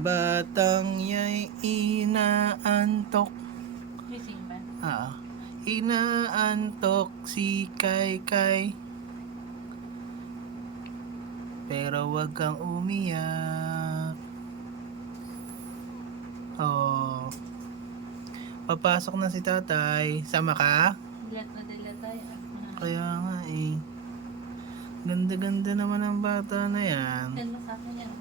batang ya'y inaantok. Gising ba? Inaantok si Kaykay. Pero wag kang umiyak. Oh. Papasok na si tatay. Sama ka? Dilat na dila tayo. Kaya nga eh. Ganda-ganda naman ang bata na yan. Send mo sa akin yan.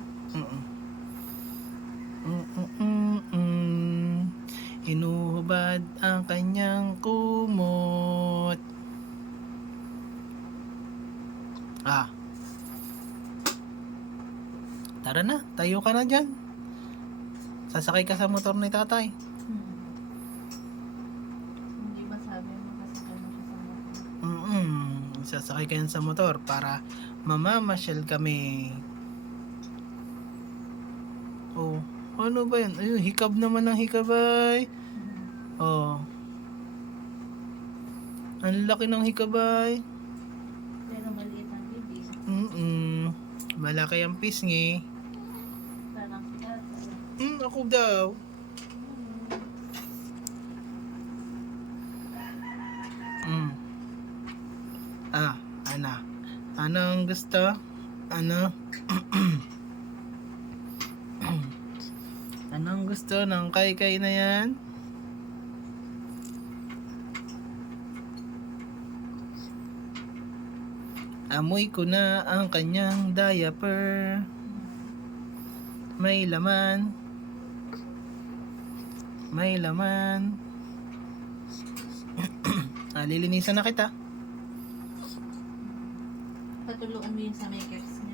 Inuhubad ang kanyang kumot. Tara na, tayo ka na dyan. Sasakay ka sa motor ni tatay. Hindi ba sabi mo kasi gano'n siya sa motor? Sasakay ka yan sa motor para mamamasyal kami. Oh, ano ba yan? Ayun, hikab naman ng hikabay. Oh. Ang laki ng hikabay. Pero maliit ang bibig. Malaki ang pisngi. Parang pirata. Ako daw. Ano? Anong gusto? Ano? Anong gusto ng Kaykay na yan? Amoy ko na ang kanyang diaper. May laman. May laman. Lilinisan na kita. Patuluan mo yun sa makeup